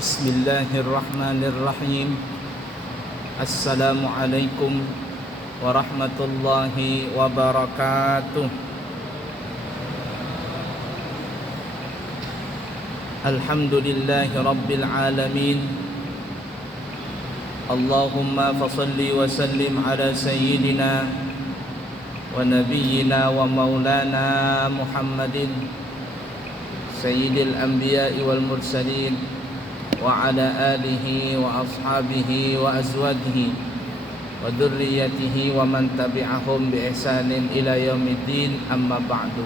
Bismillahirrahmanirrahim. Assalamualaikum warahmatullahi wabarakatuh. Alhamdulillahi rabbil alamin. Allahumma fasalli wa sallim ala sayyidina wa nabiyyina wa maulana Muhammadin sayyidil anbiya'i wal mursalin wa ala alihi wa ashabihi wa azwajihi wa dzurriyyatihi wa man tabi'ahum bi ihsanin ila yaumiddin, amma ba'du.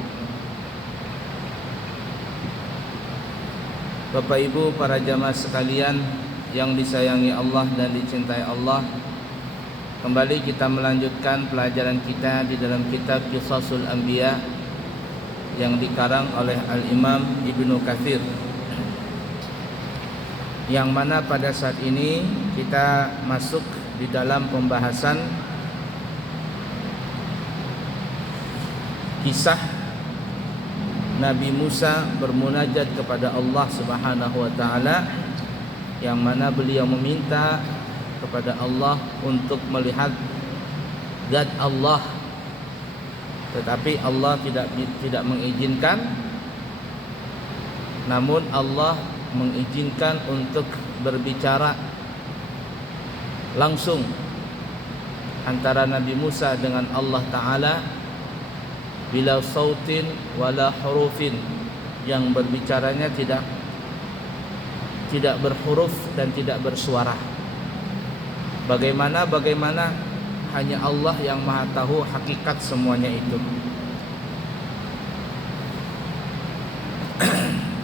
Bapak Ibu, para jamaah sekalian yang disayangi Allah dan dicintai Allah, kembali kita melanjutkan pelajaran kita di dalam kitab Qisasul Anbiya yang dikarang oleh Al-Imam Ibnu Katsir, yang mana pada saat ini kita masuk di dalam pembahasan kisah Nabi Musa bermunajat kepada Allah Subhanahu wa taala, yang mana beliau meminta kepada Allah untuk melihat zat Allah, tetapi Allah tidak mengizinkan. Namun Allah mengizinkan untuk berbicara langsung antara Nabi Musa dengan Allah Ta'ala, bila sautin wala hurufin, yang berbicaranya tidak berhuruf dan tidak bersuara. Bagaimana hanya Allah yang maha tahu hakikat semuanya itu.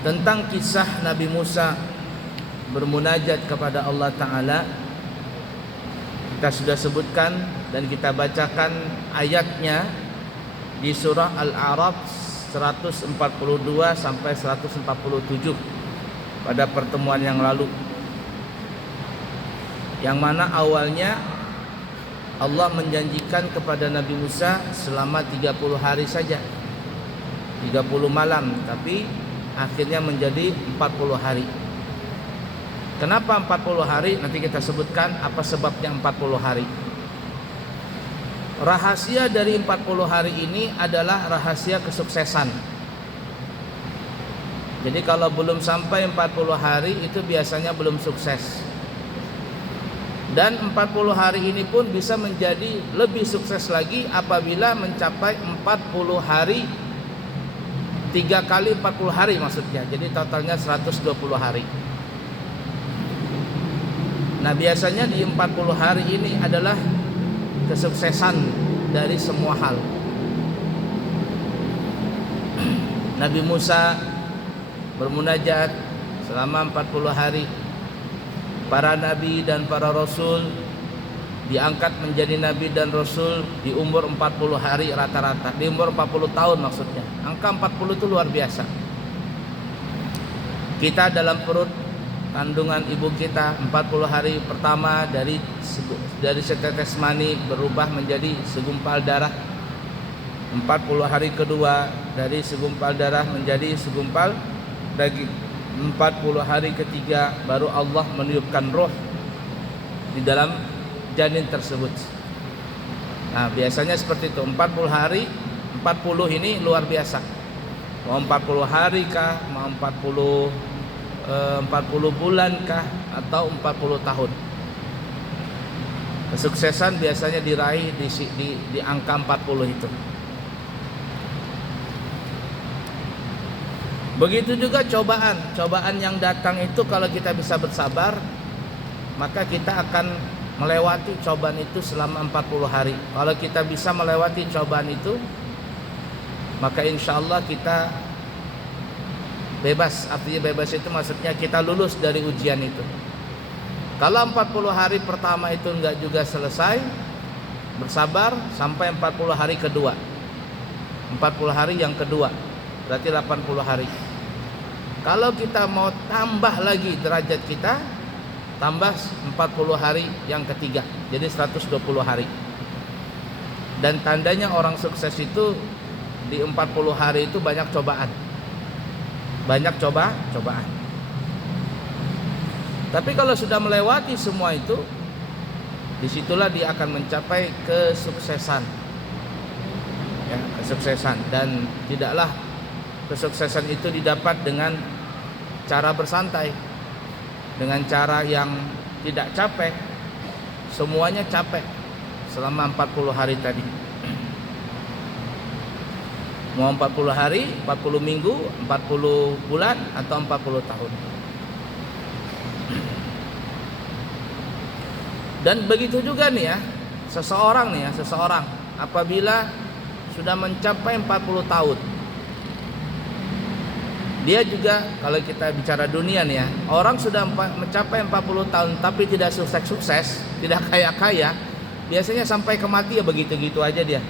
Tentang kisah Nabi Musa bermunajat kepada Allah Ta'ala, kita sudah sebutkan dan kita bacakan ayatnya di surah Al-A'raf 142 sampai 147 pada pertemuan yang lalu, yang mana awalnya Allah menjanjikan kepada Nabi Musa selama 30 hari saja, 30 malam, tapi akhirnya menjadi 40 hari. Kenapa 40 hari? Nanti kita sebutkan apa sebabnya 40 hari. Rahasia dari 40 hari ini adalah rahasia kesuksesan. Jadi kalau belum sampai 40 hari itu biasanya belum sukses. Dan 40 hari ini pun bisa menjadi lebih sukses lagi apabila mencapai 40 hari, 3 kali 40 hari maksudnya. Jadi totalnya 120 hari. Nah, biasanya di 40 hari ini adalah kesuksesan dari semua hal. Nabi Musa bermunajat selama 40 hari. Para nabi dan para rasul diangkat menjadi nabi dan rasul di umur 40 hari rata-rata, di umur 40 tahun maksudnya. Angka 40 itu luar biasa. Kita dalam perut kandungan ibu kita 40 hari pertama dari setetes mani berubah menjadi segumpal darah. 40 hari kedua dari segumpal darah menjadi segumpal daging. 40 hari ketiga baru Allah meniupkan roh di dalam janin tersebut. Nah, biasanya seperti itu. 40 hari, 40 ini luar biasa. Mau 40 hari kah, mau 40 bulan kah, atau 40 tahun. Kesuksesan biasanya diraih di angka 40 itu. Begitu juga cobaan yang datang itu, kalau kita bisa bersabar, maka kita akan melewati cobaan itu selama 40 hari. Kalau kita bisa melewati cobaan itu, maka insya Allah kita bebas. Artinya bebas itu maksudnya kita lulus dari ujian itu. Kalau 40 hari pertama itu enggak juga selesai, bersabar sampai 40 hari kedua. 40 hari yang kedua, berarti 80 hari. Kalau kita mau tambah lagi derajat kita, tambah 40 hari yang ketiga, jadi 120 hari. Dan tandanya orang sukses itu di 40 hari itu banyak cobaan. Banyak cobaan. Tapi kalau sudah melewati semua itu, disitulah dia akan mencapai kesuksesan, ya, kesuksesan. Dan tidaklah kesuksesan itu didapat dengan cara bersantai, dengan cara yang tidak capek. Semuanya capek selama 40 hari tadi. Mau 40 hari, 40 minggu, 40 bulan, atau 40 tahun. Dan begitu juga nih ya, seseorang apabila sudah mencapai 40 tahun, dia juga, kalau kita bicara dunia nih ya, orang sudah mencapai 40 tahun tapi tidak sukses, tidak kaya-kaya, biasanya sampai kematian ya begitu-gitu aja dia.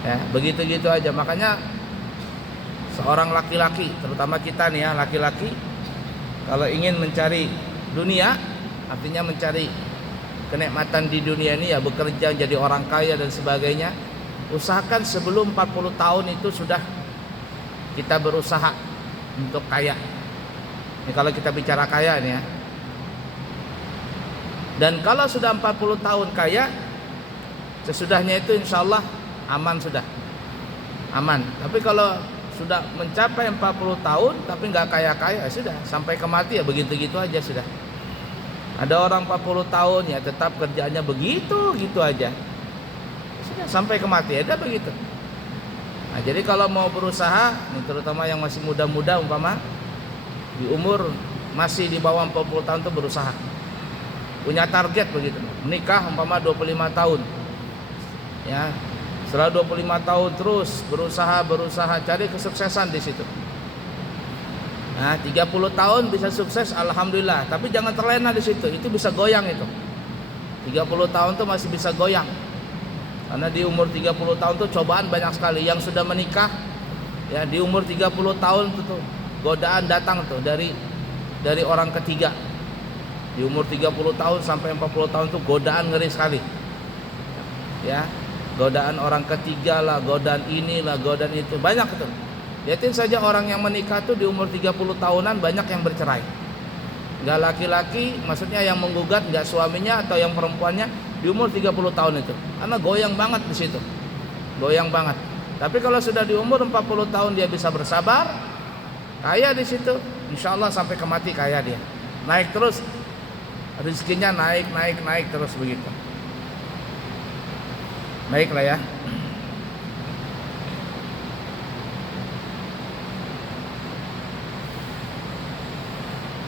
Ya, begitu-gitu aja. Makanya seorang laki-laki, terutama kita nih ya, laki-laki, kalau ingin mencari dunia, artinya mencari kenikmatan di dunia ini, ya bekerja jadi orang kaya dan sebagainya, usahakan sebelum 40 tahun itu sudah kita berusaha untuk kaya. Ini kalau kita bicara kaya nih ya. Dan kalau sudah 40 tahun kaya, sesudahnya itu insya Allah aman sudah. Aman. Tapi kalau sudah mencapai 40 tahun tapi nggak kaya-kaya, sudah sampai kematian ya begitu-gitu aja sudah. Ada orang 40 tahun ya tetap kerjaannya begitu-gitu aja. Sudah sampai kematian ada begitu. Nah, jadi kalau mau berusaha, terutama yang masih muda-muda, umpama di umur masih di bawah 40 tahun itu berusaha. Punya target begitu. Menikah umpama 25 tahun. Ya. Setelah 25 tahun terus berusaha cari kesuksesan di situ. Nah, 30 tahun bisa sukses, alhamdulillah. Tapi jangan terlena di situ. Itu bisa goyang itu. 30 tahun tuh masih bisa goyang. Karena di umur 30 tahun tuh cobaan banyak sekali. Yang sudah menikah ya di umur 30 tahun tuh godaan datang tuh dari orang ketiga. Di umur 30 tahun sampai 40 tahun tuh godaan ngeri sekali. Ya, godaan orang ketiga lah, godaan inilah, godaan itu, banyak tuh. Lihatin saja orang yang menikah tuh di umur 30 tahunan banyak yang bercerai. Enggak laki-laki, maksudnya yang menggugat enggak suaminya atau yang perempuannya di umur 30 tahun itu. Karena goyang banget di situ. Goyang banget. Tapi kalau sudah di umur 40 tahun dia bisa bersabar, kaya di situ, insya Allah sampai kemati kaya dia. Naik terus, rezekinya naik terus begitu. Baiklah ya.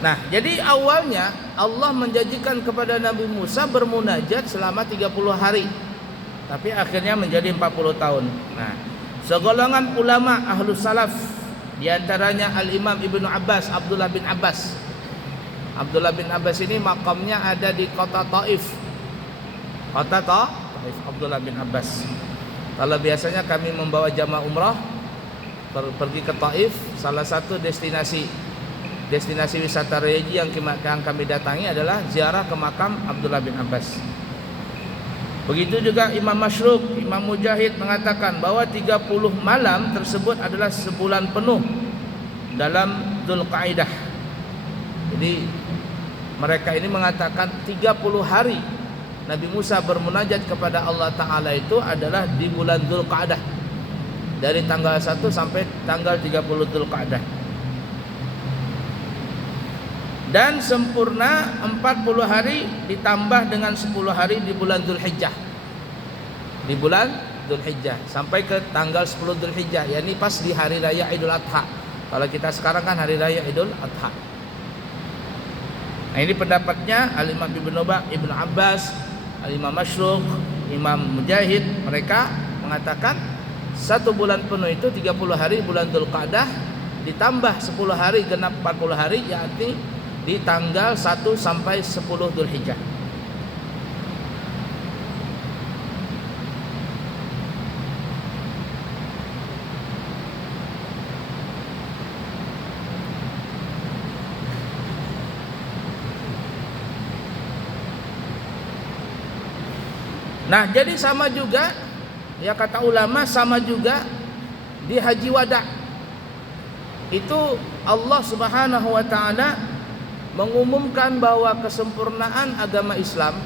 Nah, jadi awalnya Allah menjanjikan kepada Nabi Musa bermunajat selama 30 hari. Tapi akhirnya menjadi 40 tahun. Nah, segolongan ulama ahlus salaf, di antaranya Al-Imam Ibnu Abbas, Abdullah bin Abbas. Abdullah bin Abbas ini makamnya ada di kota Taif. Kota Taif, Abdullah bin Abbas. Kalau biasanya kami membawa jamaah umrah pergi ke Taif, salah satu destinasi wisata religi yang kami datangi adalah ziarah ke makam Abdullah bin Abbas. Begitu juga Imam Masyruk, Imam Mujahid mengatakan bahwa 30 malam tersebut adalah sebulan penuh dalam Dzulqa'dah. Jadi mereka ini mengatakan 30 hari Nabi Musa bermunajat kepada Allah Ta'ala itu adalah di bulan Dzulqa'dah, dari tanggal 1 sampai tanggal 30 Dzulqa'dah. Dan sempurna 40 hari ditambah dengan 10 hari di bulan Dzulhijjah. Di bulan Dzulhijjah sampai ke tanggal 10 Dzulhijjah, yakni pas di hari raya Idul Adha. Kalau kita sekarang kan hari raya Idul Adha. Nah, ini pendapatnya Al-Imam Ibnu Abbas, Al-Imam Masyruk, Imam Mujahid, mereka mengatakan satu bulan penuh itu 30 hari bulan Dzulqa'dah ditambah 10 hari genap 40 hari, yakni di tanggal 1 sampai 10 Dzulhijjah. Nah, jadi sama juga ya, kata ulama, sama juga di Haji Wada. Itu Allah Subhanahu wa taala mengumumkan bahwa kesempurnaan agama Islam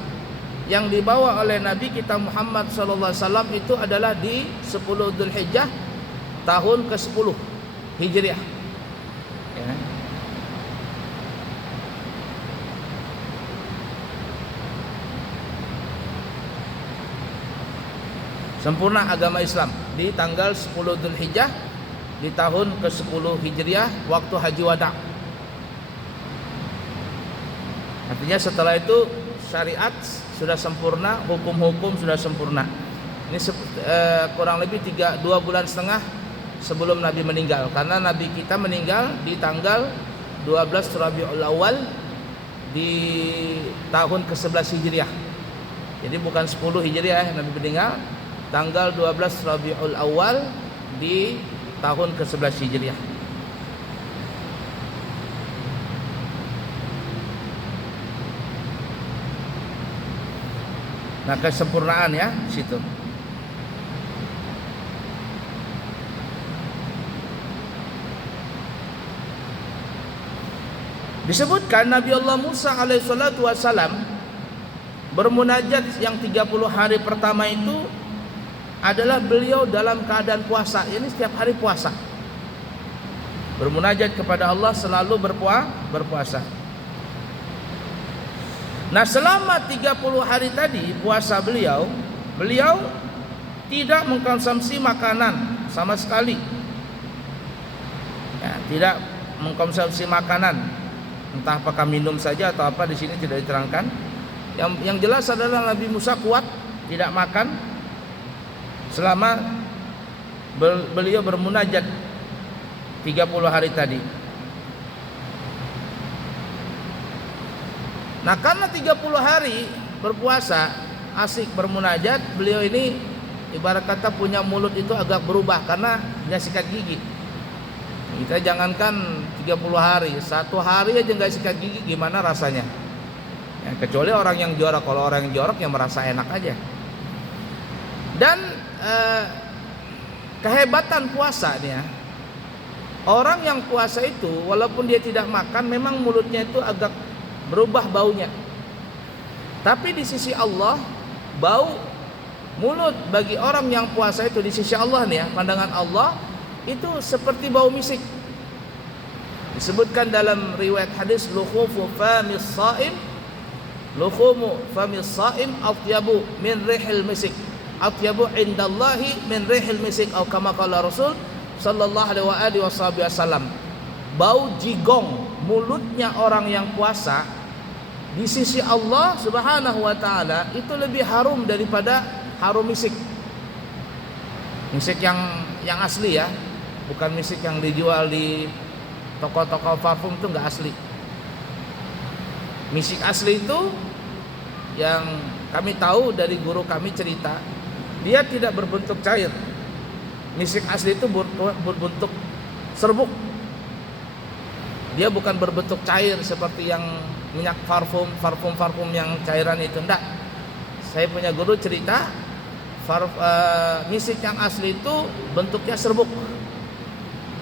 yang dibawa oleh Nabi kita Muhammad SAW itu adalah di 10 Dzulhijjah tahun ke-10 Hijriah. Ya. Sempurna agama Islam di tanggal 10 Dzulhijjah di tahun ke-10 Hijriah waktu Haji Wada. Artinya setelah itu syariat sudah sempurna, hukum-hukum sudah sempurna. Ini kurang lebih 2 bulan setengah sebelum Nabi meninggal, karena Nabi kita meninggal di tanggal 12 Rabiul Awal di tahun ke-11 Hijriah. Jadi bukan 10 Hijriah Nabi meninggal, tanggal 12 Rabiul Awal di tahun ke-11 Hijriah. Nah, kesempurnaan ya situ. Disebutkan Nabi Allah Musa alaihissalatu wassalam bermunajat yang 30 hari pertama itu adalah beliau dalam keadaan puasa. Ini setiap hari puasa. Bermunajat kepada Allah selalu berpuasa. Nah, selama 30 hari tadi puasa beliau tidak mengkonsumsi makanan sama sekali. Ya, tidak mengkonsumsi makanan. Entah apakah minum saja atau apa, di sini tidak diterangkan. Yang jelas adalah Nabi Musa kuat tidak makan selama beliau bermunajat 30 hari tadi. Nah, karena 30 hari berpuasa, asik bermunajat, beliau ini ibarat kata punya mulut itu agak berubah karena dia sikat gigi. Kita jangankan 30 hari, 1 hari aja nggak sikat gigi, gimana rasanya? Ya, kecuali orang yang jorok. Kalau orang yang jorok yang merasa enak aja. Dan kehebatan puasa nih ya, orang yang puasa itu walaupun dia tidak makan, memang mulutnya itu agak berubah baunya. Tapi di sisi Allah, bau mulut bagi orang yang puasa itu di sisi Allah nih ya, pandangan Allah itu seperti bau misik. Disebutkan dalam riwayat hadis, lukhufu famis saim, lukhumu famis saim atyabu min rihil misik, atyabu indallahi min rihil misik, atau kama qala Rasul sallallahu alaihi wasallam. Bau jigong mulutnya orang yang puasa di sisi Allah Subhanahu wa taala itu lebih harum daripada harum misik. Misik yang asli ya, bukan misik yang dijual di toko-toko parfum, itu enggak asli. Misik asli itu yang kami tahu dari guru kami cerita, dia tidak berbentuk cair. Misik asli itu berbentuk serbuk. Dia bukan berbentuk cair seperti yang minyak parfum yang cairan itu, enggak. Saya punya guru cerita misik yang asli itu bentuknya serbuk.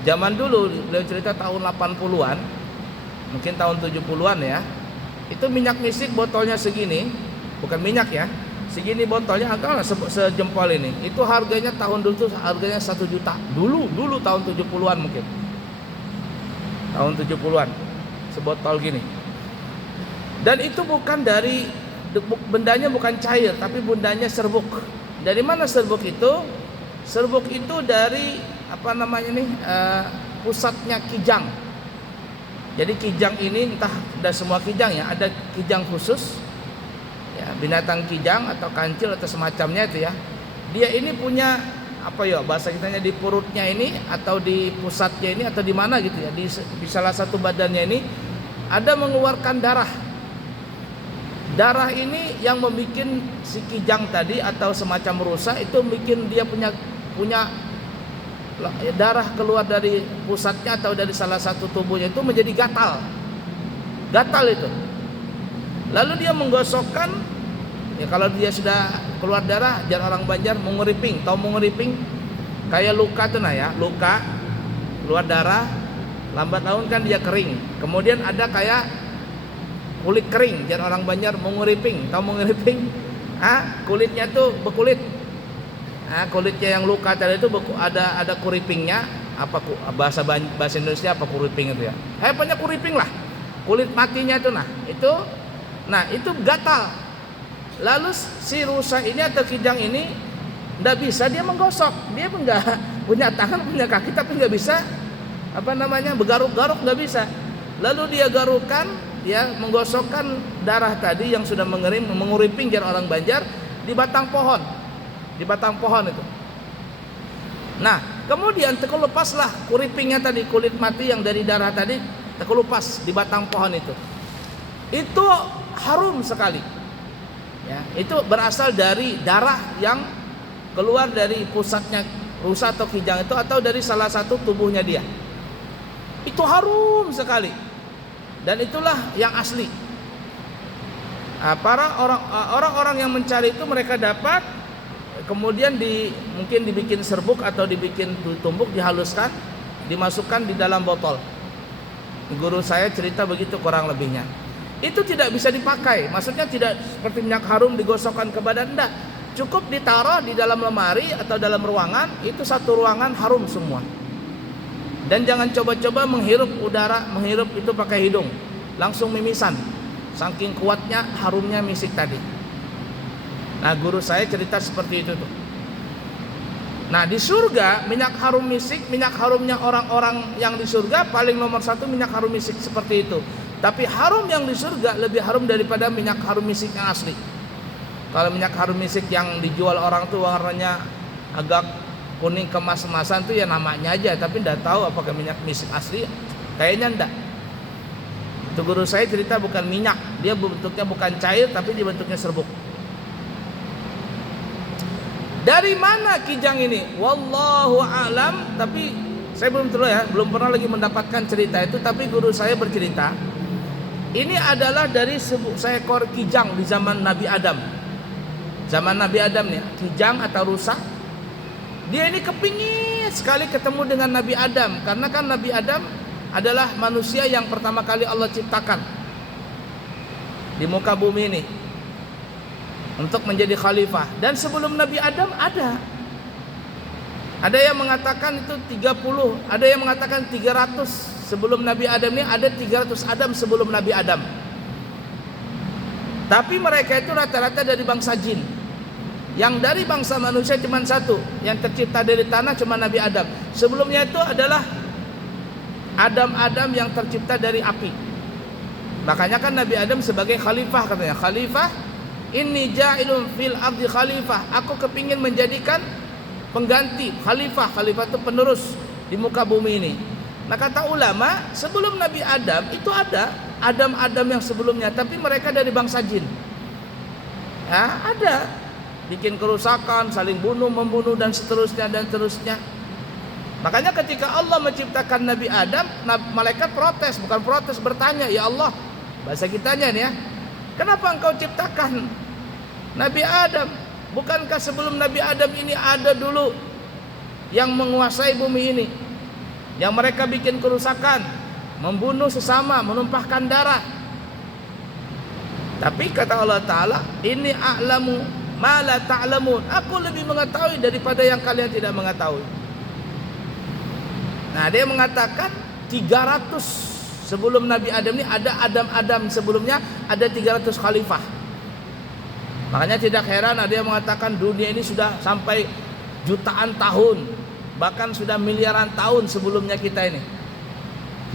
Zaman dulu beliau cerita tahun 80-an, mungkin tahun 70-an ya. Itu minyak misik botolnya segini, bukan minyak ya. Segini botolnya, agaklah sejempol ini. Itu harganya tahun dulu tuh harganya 1 juta. Dulu tahun 70-an mungkin. Tahun 70-an. Sebotol gini. Dan itu bukan dari, bendanya bukan cair, tapi bendanya serbuk. Dari mana serbuk itu? Serbuk itu dari pusatnya kijang. Jadi kijang ini entah ada semua kijang ya, ada kijang khusus ya, binatang kijang atau kancil atau semacamnya itu ya. Dia ini punya bahasa kitanya di perutnya ini atau di pusatnya ini atau di mana gitu ya, di salah satu badannya ini ada mengeluarkan darah. Darah ini yang membuat si kijang tadi atau semacam rusa itu bikin dia punya darah keluar dari pusatnya atau dari salah satu tubuhnya itu menjadi gatal itu. Lalu dia menggosokkan ya, kalau dia sudah keluar darah, jar orang Banjar mengeriping. Tahu mengeriping? Kayak luka tuh nah ya, luka keluar darah, lambat laun kan dia kering. Kemudian ada kayak kulit kering, jangan orang Banjar menguriping. Tahu menguriping? Kulitnya tuh bekulit. Kulitnya yang luka tadi itu ada kuripingnya. Apa bahasa Indonesia apa kuriping itu ya? Pokoknya kuriping lah. Kulit matinya itu itu gatal. Lalu si rusa ini atau kijang ini nggak bisa dia menggosok. Dia nggak punya tangan, punya kaki, tapi nggak bisa bergaruk-garuk, nggak bisa. Lalu dia garukan, ya, menggosokkan darah tadi yang sudah menguriping jangan orang Banjar di batang pohon itu. Nah, kemudian terkelupaslah kuripingnya tadi, kulit mati yang dari darah tadi terkelupas di batang pohon itu. Itu harum sekali. Ya, itu berasal dari darah yang keluar dari pusatnya rusa atau kijang itu atau dari salah satu tubuhnya dia. Itu harum sekali. Dan itulah yang asli. Para orang-orang yang mencari itu mereka dapat, kemudian mungkin dibikin serbuk atau dibikin tumbuk, dihaluskan, dimasukkan di dalam botol. Guru saya cerita begitu kurang lebihnya. Itu tidak bisa dipakai, maksudnya tidak seperti minyak harum digosokkan ke badan, enggak. Cukup ditaruh di dalam lemari atau dalam ruangan, itu satu ruangan harum semua. Dan jangan coba-coba menghirup udara, menghirup itu pakai hidung, langsung mimisan. Saking kuatnya harumnya misik tadi. Nah, guru saya cerita seperti itu tuh. Nah, di surga minyak harum misik, minyak harumnya orang-orang yang di surga paling nomor satu minyak harum misik seperti itu. Tapi harum yang di surga lebih harum daripada minyak harum misik yang asli. Kalau minyak harum misik yang dijual orang tuh warnanya agak kuning kemas-kemasan tuh ya namanya aja, tapi enggak tahu apakah minyak misik asli. Kayaknya enggak. Itu guru saya cerita bukan minyak, dia bentuknya bukan cair tapi dia bentuknya serbuk. Dari mana kijang ini? Wallahu a'lam, tapi saya belum pernah lagi mendapatkan cerita itu, tapi guru saya bercerita ini adalah dari seekor kijang di zaman Nabi Adam. Zaman Nabi Adam nih, kijang atau rusa. Dia ini kepingin sekali ketemu dengan Nabi Adam, karena kan Nabi Adam adalah manusia yang pertama kali Allah ciptakan di muka bumi ini untuk menjadi khalifah. Dan sebelum Nabi Adam ada yang mengatakan itu 30, ada yang mengatakan 300 sebelum Nabi Adam ini, ada 300 Adam sebelum Nabi Adam. Tapi mereka itu rata-rata dari bangsa jin. Yang dari bangsa manusia cuma satu, yang tercipta dari tanah cuma Nabi Adam. Sebelumnya itu adalah Adam yang tercipta dari api. Makanya kan Nabi Adam sebagai khalifah katanya. Khalifah, inni ja'ilun fil ardi khalifah. Aku kepingin menjadikan pengganti khalifah. Khalifah itu penerus di muka bumi ini. Nah, kata ulama, sebelum Nabi Adam itu ada Adam yang sebelumnya, tapi mereka dari bangsa jin. Ya, ada bikin kerusakan, saling membunuh dan seterusnya. Makanya ketika Allah menciptakan Nabi Adam, malaikat protes, bukan protes, bertanya, ya Allah, bahasa kitanya nih ya, kenapa engkau ciptakan Nabi Adam? Bukankah sebelum Nabi Adam ini ada dulu yang menguasai bumi ini, yang mereka bikin kerusakan, membunuh sesama, menumpahkan darah? Tapi kata Allah Ta'ala, ini a'lamu ma la ta'lamun, aku lebih mengetahui daripada yang kalian tidak mengetahui. Nah, dia mengatakan 300 sebelum Nabi Adam ini ada Adam sebelumnya, ada 300 khalifah. Makanya tidak heran ada yang mengatakan dunia ini sudah sampai jutaan tahun, bahkan sudah miliaran tahun sebelumnya kita ini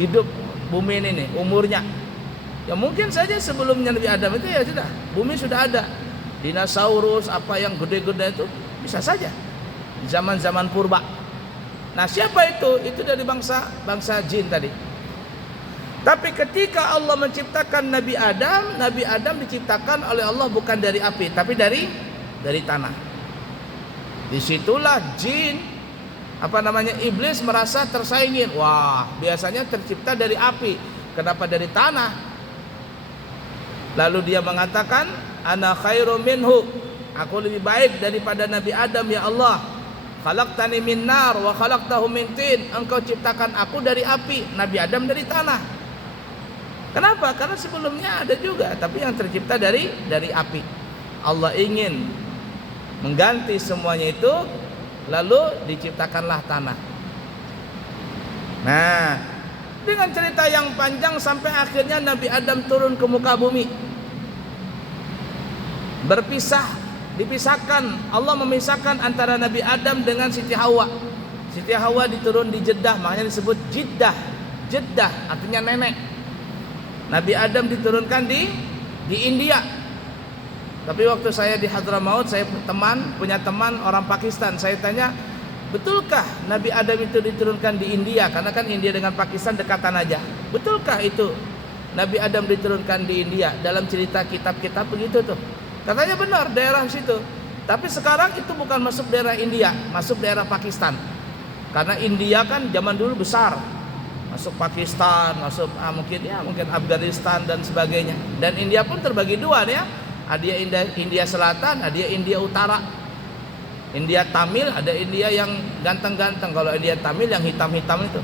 hidup bumi ini nih, umurnya. Ya mungkin saja sebelumnya Nabi Adam itu ya sudah, bumi sudah ada. Dinosaurus apa yang gede-gede itu bisa saja di zaman-zaman purba. Nah, siapa itu? Itu dari bangsa jin tadi. Tapi ketika Allah menciptakan Nabi Adam diciptakan oleh Allah bukan dari api, tapi dari tanah. Disitulah jin iblis merasa tersaingin. Wah, biasanya tercipta dari api, kenapa dari tanah? Lalu dia mengatakan, ana khairum minhu, aku lebih baik daripada Nabi Adam ya Allah. Khalaqtani min nar wa khalaqtahu min tin, engkau ciptakan aku dari api, Nabi Adam dari tanah. Kenapa? Karena sebelumnya ada juga, tapi yang tercipta dari api. Allah ingin mengganti semuanya itu, lalu diciptakanlah tanah. Nah, dengan cerita yang panjang sampai akhirnya Nabi Adam turun ke muka bumi. Dipisahkan, Allah memisahkan antara Nabi Adam dengan Siti Hawa. Siti Hawa diturun di Jeddah, makanya disebut Jeddah. Jeddah artinya nenek. Nabi Adam diturunkan di India. Tapi waktu saya di Hadramaut, saya punya teman orang Pakistan. Saya tanya, betulkah Nabi Adam itu diturunkan di India? Karena kan India dengan Pakistan dekatan aja. Betulkah itu Nabi Adam diturunkan di India? Dalam cerita kitab-kitab begitu tuh. Katanya benar, daerah situ. Tapi sekarang itu bukan masuk daerah India, masuk daerah Pakistan. Karena India kan zaman dulu besar. Masuk Pakistan, masuk mungkin Afghanistan dan sebagainya. Dan India pun terbagi dua ya. Ada India Selatan, ada India Utara. India Tamil, ada India yang ganteng-ganteng. Kalau India Tamil yang hitam-hitam itu.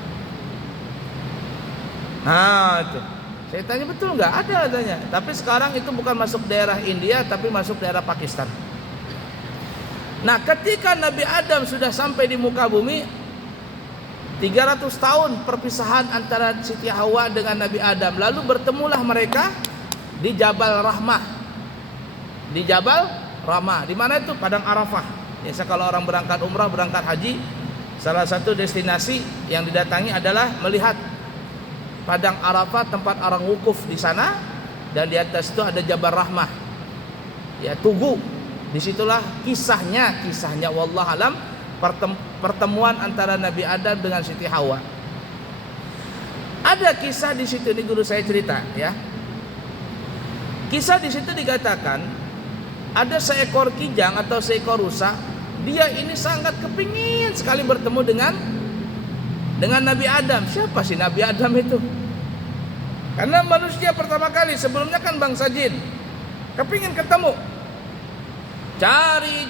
Nah itu, saya tanya betul nggak? Ada katanya. Tapi sekarang itu bukan masuk daerah India, tapi masuk daerah Pakistan. Nah, ketika Nabi Adam sudah sampai di muka bumi, 300 tahun perpisahan antara Siti Hawa dengan Nabi Adam. Lalu bertemulah mereka di Jabal Rahmah. Di Jabal Rahmah, di mana itu? Padang Arafah. Biasa kalau orang berangkat umrah, berangkat haji, salah satu destinasi yang didatangi adalah melihat Padang Arafah, tempat orang wukuf di sana, dan di atas itu ada Jabal Rahmah. Ya, Tugu. Disitulah kisahnya wallahu alam, pertemuan antara Nabi Adam dengan Siti Hawa. Ada kisah di situ, ini guru saya cerita ya. Kisah di situ dikatakan ada seekor kijang atau seekor rusa, dia ini sangat kepingin sekali bertemu dengan Nabi Adam. Siapa sih Nabi Adam itu? Karena manusia pertama kali, sebelumnya kan bangsa jin. Kepingin ketemu. Cari,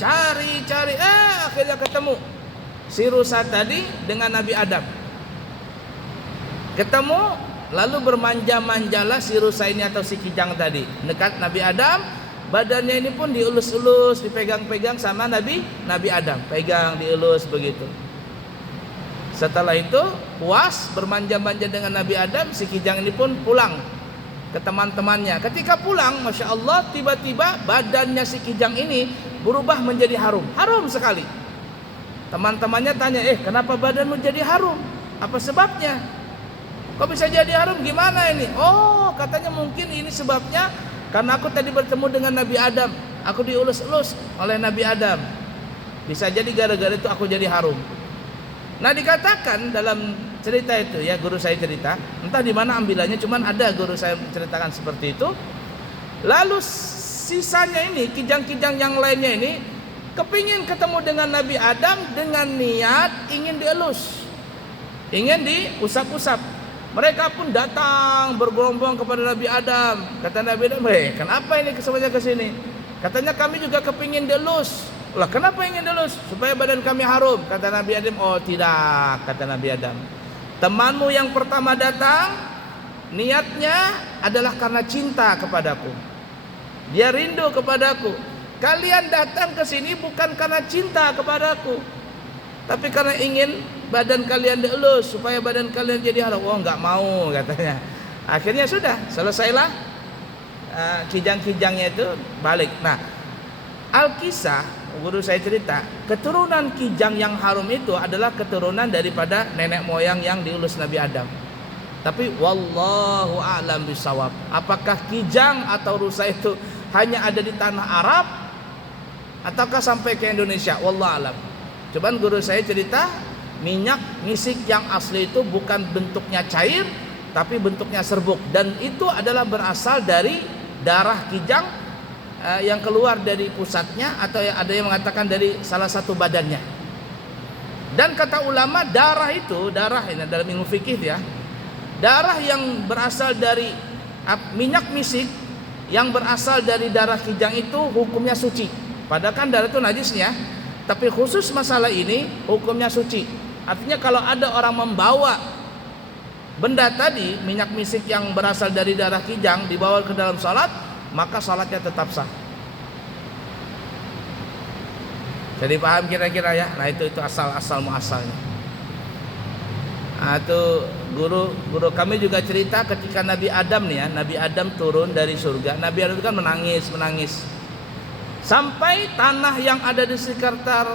akhirnya ketemu. Si rusa tadi dengan Nabi Adam. Ketemu, lalu bermanja-manjalah si rusa ini atau si kijang tadi. Dekat Nabi Adam. Badannya ini pun dielus-elus, dipegang-pegang sama Nabi Adam. Pegang, dielus begitu. Setelah itu puas bermanja-manja dengan Nabi Adam, si kijang ini pun pulang ke teman-temannya. Ketika pulang, Masya Allah, tiba-tiba badannya si kijang ini berubah menjadi harum. Harum sekali. Teman-temannya tanya, kenapa badanmu jadi harum? Apa sebabnya? Kok bisa jadi harum? Gimana ini? Oh, katanya mungkin ini sebabnya karena aku tadi bertemu dengan Nabi Adam. Aku diulus-ulus oleh Nabi Adam. Bisa jadi gara-gara itu aku jadi harum. Nah, dikatakan dalam cerita itu ya, guru saya cerita, entah di mana ambilannya, cuman ada guru saya menceritakan seperti itu. Lalu sisanya ini, kijang-kijang yang lainnya ini kepingin ketemu dengan Nabi Adam dengan niat ingin dielus, ingin diusap-usap. Mereka pun datang bergerombol kepada Nabi Adam. Kata Nabi Adam, kenapa ini semuanya ke sini? Katanya kami juga kepingin dielus. Lah, kenapa ingin dielus? Supaya badan kami harum. Kata Nabi Adam, oh tidak, kata Nabi Adam. Temanmu yang pertama datang, niatnya adalah karena cinta kepadaku. Dia rindu kepadaku. Kalian datang ke sini bukan karena cinta kepadaku, tapi karena ingin badan kalian dielus supaya badan kalian jadi harum. Oh, enggak mau katanya. Akhirnya sudah, selesailah kijang-kijangnya itu balik. Nah, Al-Kisah, guru saya cerita, keturunan kijang yang harum itu adalah keturunan daripada nenek moyang yang dielus Nabi Adam. Tapi wallahu a'lam bishawab. Apakah kijang atau rusa itu hanya ada di tanah Arab ataukah sampai ke Indonesia? Wallahu a'lam. Cuman guru saya cerita, minyak misik yang asli itu bukan bentuknya cair, tapi bentuknya serbuk, dan itu adalah berasal dari darah kijang yang keluar dari pusatnya, atau ada yang mengatakan dari salah satu badannya. Dan kata ulama, darah itu, darah ini dalam ilmu fikih ya, darah yang berasal dari minyak misik yang berasal dari darah kijang itu hukumnya suci. Padahal kan darah itu najisnya, tapi khusus masalah ini hukumnya suci. Artinya kalau ada orang membawa benda tadi, minyak misik yang berasal dari darah kijang dibawa ke dalam salat, maka salatnya tetap sah. Jadi paham kira-kira ya? Nah itu asal muasalnya. Nah, itu guru kami juga cerita ketika Nabi Adam nih ya, Nabi Adam turun dari surga. Nabi Adam itu kan menangis. Sampai tanah yang ada di sekitar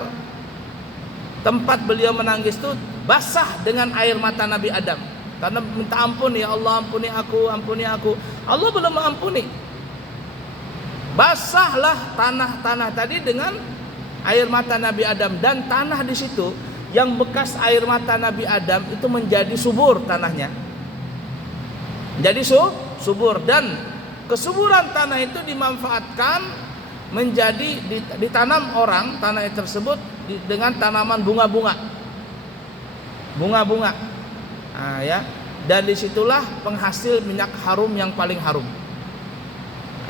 tempat beliau menangis itu basah dengan air mata Nabi Adam. Karena minta ampun, ya Allah ampuni aku. Allah belum mengampuni. Basahlah tanah tadi dengan air mata Nabi Adam, dan tanah di situ yang bekas air mata Nabi Adam itu menjadi subur tanahnya. Jadi subur, dan kesuburan tanah itu dimanfaatkan menjadi ditanam orang tanah tersebut dengan tanaman bunga-bunga. Nah, ya. Dan disitulah penghasil minyak harum yang paling harum.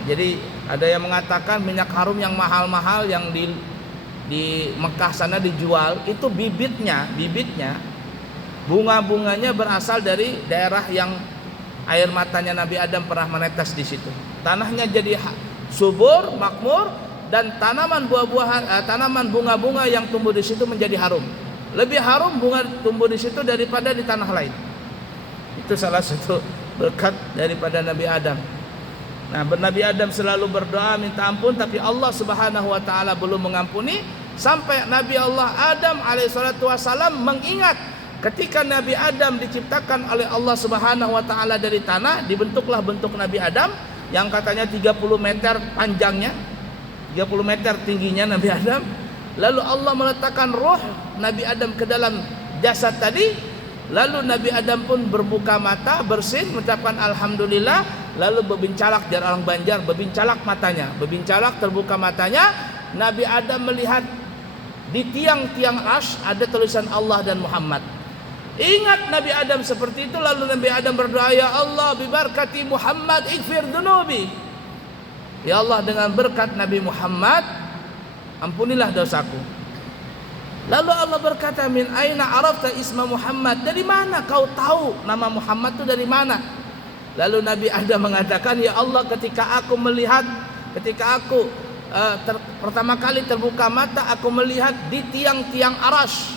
Jadi ada yang mengatakan minyak harum yang mahal-mahal yang di Mekah sana dijual itu bibitnya bunga-bunganya berasal dari daerah yang air matanya Nabi Adam pernah menetes di situ. Tanahnya jadi subur, makmur, dan tanaman bunga-bunga yang tumbuh di situ menjadi harum. Lebih harum bunga tumbuh di situ daripada di tanah lain. Itu salah satu berkat daripada Nabi Adam. Nah, Nabi Adam selalu berdoa minta ampun, tapi Allah Subhanahu wa taala belum mengampuni, sampai Nabi Allah Adam alaihissalatu wassalam mengingat ketika Nabi Adam diciptakan oleh Allah Subhanahu wa taala dari tanah, dibentuklah bentuk Nabi Adam yang katanya 30 meter panjangnya, 30 meter tingginya Nabi Adam. Lalu Allah meletakkan roh Nabi Adam ke dalam jasad tadi. Lalu Nabi Adam pun berbuka mata, bersin, mengucapkan alhamdulillah. Lalu berbincalak, jar orang Banjar, berbincalak matanya, berbincalak terbuka matanya. Nabi Adam melihat di tiang-tiang arsy ada tulisan Allah dan Muhammad. Ingat Nabi Adam seperti itu, lalu Nabi Adam berdoa, ya Allah bibarakati Muhammad ighfir dunubi. Ya Allah, dengan berkat Nabi Muhammad ampunilah dosaku. Lalu Allah berkata, min aina arafta isma Muhammad, dari mana kau tahu nama Muhammad itu dari mana? Lalu Nabi Adam mengatakan, ya Allah, ketika aku pertama kali terbuka mata, aku melihat di tiang-tiang arsy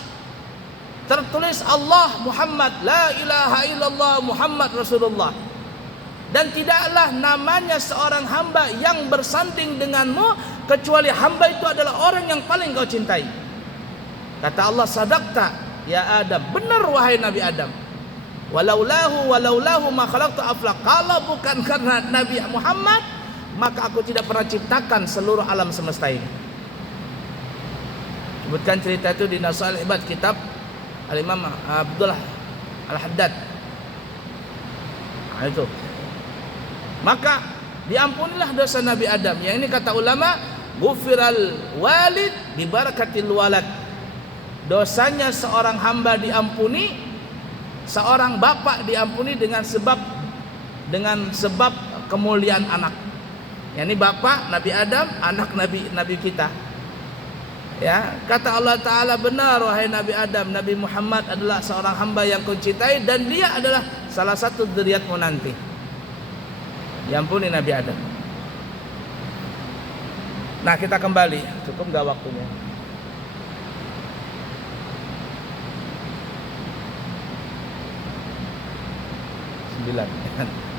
tertulis Allah Muhammad, la ilaha illallah Muhammad Rasulullah, dan tidaklah namanya seorang hamba yang bersanding denganmu kecuali hamba itu adalah orang yang paling kau cintai. Kata Allah, sadaqta ya Adam, benar wahai Nabi Adam. Walaulahu ma khalaqtu aflaq. Kalau bukan karena Nabi Muhammad, maka aku tidak pernah ciptakan seluruh alam semesta ini. Sebutkan cerita itu di Nasail Ibad, kitab Al-Imam Abdullah Al-Haddad. Nah, itu. Maka diampunilah dosa Nabi Adam. Yang ini kata ulama, ghufiral walid bi barakatil walad. Dosanya seorang hamba diampuni, seorang bapak diampuni dengan sebab kemuliaan anak. Ini bapak Nabi Adam, anak Nabi kita. Ya, kata Allah Taala, benar wahai Nabi Adam, Nabi Muhammad adalah seorang hamba yang kau cintai dan dia adalah salah satu dzurriyyatmu nanti. Diampuni Nabi Adam. Nah, kita kembali, cukup enggak waktunya?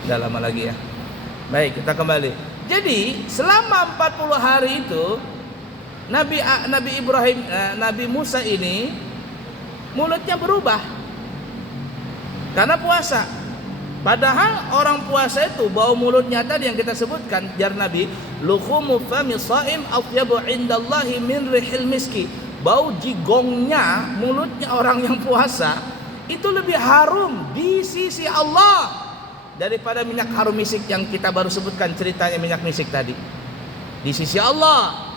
Udah lama lagi ya. Baik, kita kembali. Jadi selama 40 hari itu Nabi Musa ini mulutnya berubah karena puasa. Padahal orang puasa itu bau mulutnya tadi yang kita sebutkan, jar Nabi, luhumu fami shaim athyabu indallahi min rihil miski. Bau jigongnya mulutnya orang yang puasa itu lebih harum di sisi Allah daripada minyak harum misik yang kita baru sebutkan ceritanya, minyak misik tadi. Di sisi Allah.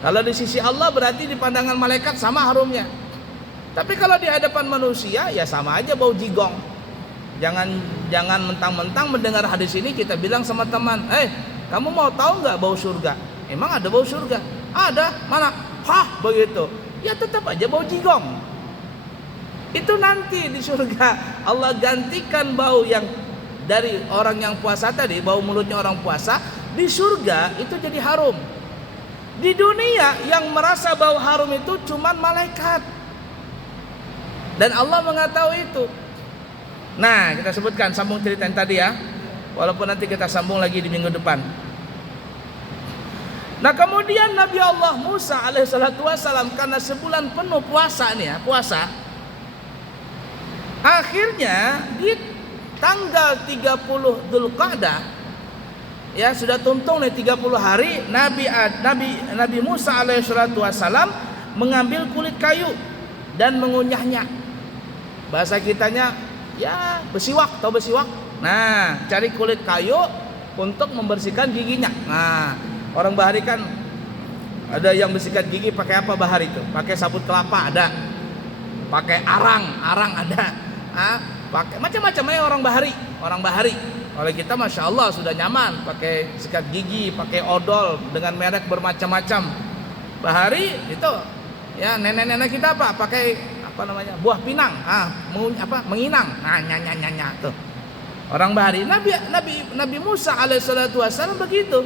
Kalau di sisi Allah berarti di pandangan malaikat sama harumnya. Tapi kalau di hadapan manusia ya sama aja bau jigong. Jangan mentang-mentang mendengar hadis ini kita bilang sama teman, kamu mau tahu nggak bau surga? Emang ada bau surga? Ada, mana? Hah, begitu. Ya tetap aja bau jigong. Itu nanti di surga Allah gantikan bau yang dari orang yang puasa tadi, bau mulutnya orang puasa, di surga itu jadi harum. Di dunia yang merasa bau harum itu cuman malaikat. Dan Allah mengetahui itu. Nah, kita sebutkan sambung cerita yang tadi ya. Walaupun nanti kita sambung lagi di minggu depan. Nah, kemudian Nabi Allah Musa alaihissalatu wassalam karena sebulan penuh puasa nih ya, puasa. Akhirnya di tanggal 30 Dzulqa'dah ya sudah tuntung nih 30 hari Nabi Musa alaihissalatu wassalam mengambil kulit kayu dan mengunyahnya. Bahasa kitanya ya besiwak, tahu besiwak? Nah, cari kulit kayu untuk membersihkan giginya. Nah, orang Bahari kan ada yang bersihkan gigi pakai apa Bahari itu? Pakai sabut kelapa ada. Pakai arang ada. Pakai macam-macam ya orang Bahari. Oleh kita Masya Allah sudah nyaman pakai sikat gigi, pakai odol dengan merek bermacam-macam. Bahari itu ya nenek-nenek kita apa? Pakai apa namanya? Buah pinang. Menginang. Nah, nyanya tuh. Orang Bahari. Nabi Musa alaihissalatu wassalam begitu.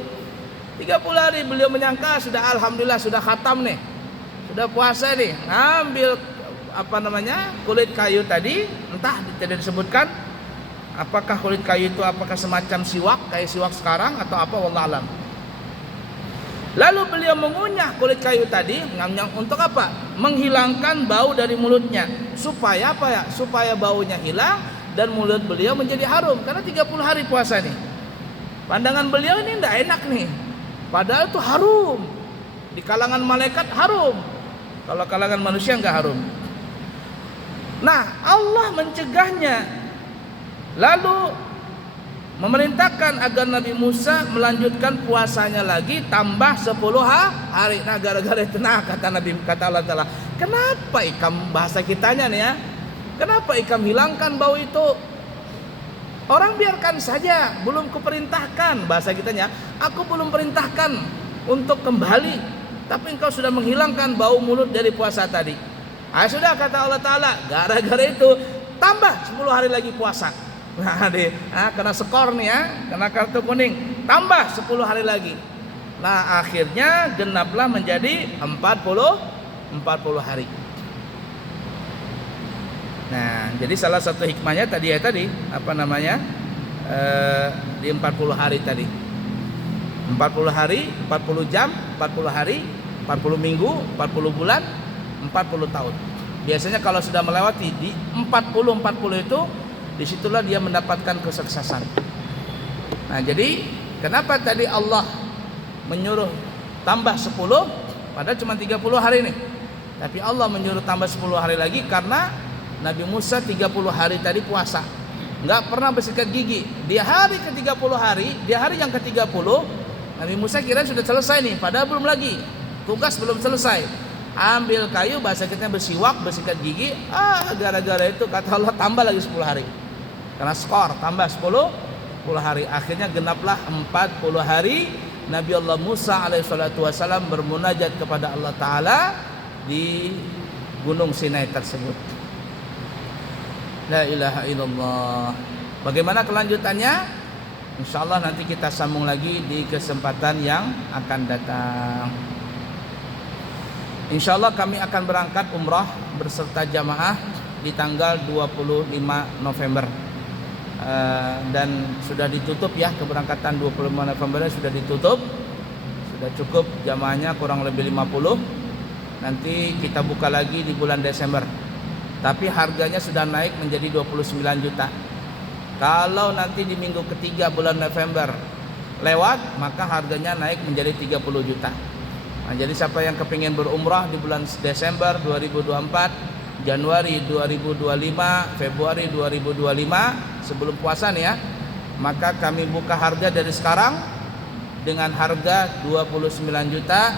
30 hari beliau menyangka sudah alhamdulillah sudah khatam nih. Sudah puasa nih. Ngambil kulit kayu tadi, entah tidak disebutkan apakah kulit kayu itu apakah semacam siwak kayak siwak sekarang atau apa, wallah alam. Lalu beliau mengunyah kulit kayu tadi untuk apa? Menghilangkan bau dari mulutnya. Supaya apa ya? Supaya baunya hilang dan mulut beliau menjadi harum. Karena 30 hari puasa nih. Pandangan beliau ini tidak enak nih. Padahal itu harum. Di kalangan malaikat harum. Kalau kalangan manusia enggak harum. Nah, Allah mencegahnya. Lalu memerintahkan agar Nabi Musa melanjutkan puasanya lagi tambah 10 hari. Nah, gara-gara itu kata Allah Ta'ala, kenapa ikam, bahasa kitanya nih ya, kenapa ikam hilangkan bau itu? Orang biarkan saja, belum kuperintahkan, bahasa kitanya, aku belum perintahkan untuk kembali, tapi engkau sudah menghilangkan bau mulut dari puasa tadi. Sudah, kata Allah Ta'ala, gara-gara itu tambah 10 hari lagi puasa. Nah, kena skor nih ya, kena kartu kuning, tambah 10 hari lagi. Nah, akhirnya genaplah menjadi 40 hari. Nah, jadi salah satu hikmahnya tadi di 40 hari tadi. 40 hari, 40 jam, 40 hari, 40 minggu, 40 bulan, 40 tahun. Biasanya kalau sudah melewati di 40 itu, disitulah dia mendapatkan kesuksesan. Nah, jadi kenapa tadi Allah menyuruh tambah 10 padahal cuma 30 hari nih. Tapi Allah menyuruh tambah 10 hari lagi karena Nabi Musa 30 hari tadi puasa. Enggak pernah bersikat gigi. Di hari ke-30 hari, di hari yang ke-30 Nabi Musa kira sudah selesai nih, padahal belum lagi. Tugas belum selesai. Ambil kayu, bahasa kita bersiwak, bersikat gigi. Gara-gara itu kata Allah tambah lagi 10 hari. Karena skor tambah 10 hari. Akhirnya genaplah 40 hari Nabi Allah Musa alaihissalatu wassalam bermunajat kepada Allah Ta'ala di Gunung Sinai tersebut. La ilaha illallah. Bagaimana kelanjutannya? InsyaAllah nanti kita sambung lagi di kesempatan yang akan datang. InsyaAllah kami akan berangkat umrah berserta jamaah di tanggal 25 November. Dan sudah ditutup ya, keberangkatan 25 November sudah ditutup. Sudah cukup jamaahnya kurang lebih 50. Nanti kita buka lagi di bulan Desember. Tapi harganya sudah naik menjadi 29 juta. Kalau nanti di minggu ketiga bulan November lewat, maka harganya naik menjadi 30 juta. Nah, jadi siapa yang kepingin berumrah di bulan Desember 2024, Januari 2025, Februari 2025 sebelum puasa nih ya, maka kami buka harga dari sekarang dengan harga 29 juta,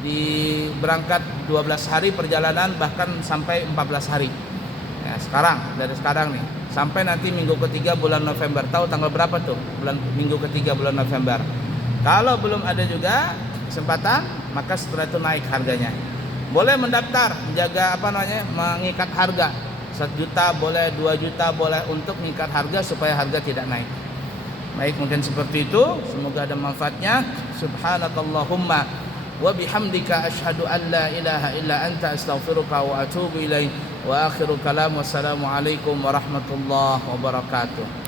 di berangkat 12 hari perjalanan bahkan sampai 14 hari. Ya, dari sekarang nih sampai nanti minggu ketiga bulan November. Tahu tanggal berapa tuh? Minggu ketiga bulan November. Kalau belum ada juga kesempatan, maka setelah itu naik harganya. Boleh mendaftar, menjaga mengikat harga. 1 juta boleh, 2 juta boleh, untuk mengikat harga supaya harga tidak naik. Baik, mungkin seperti itu. Semoga ada manfaatnya. Subhanakallahumma wa bihamdika asyhadu an la ilaha illa anta astaghfiruka wa atubu ilaik. Wa akhiru kalam, wassalamu alaikum warahmatullahi wabarakatuh.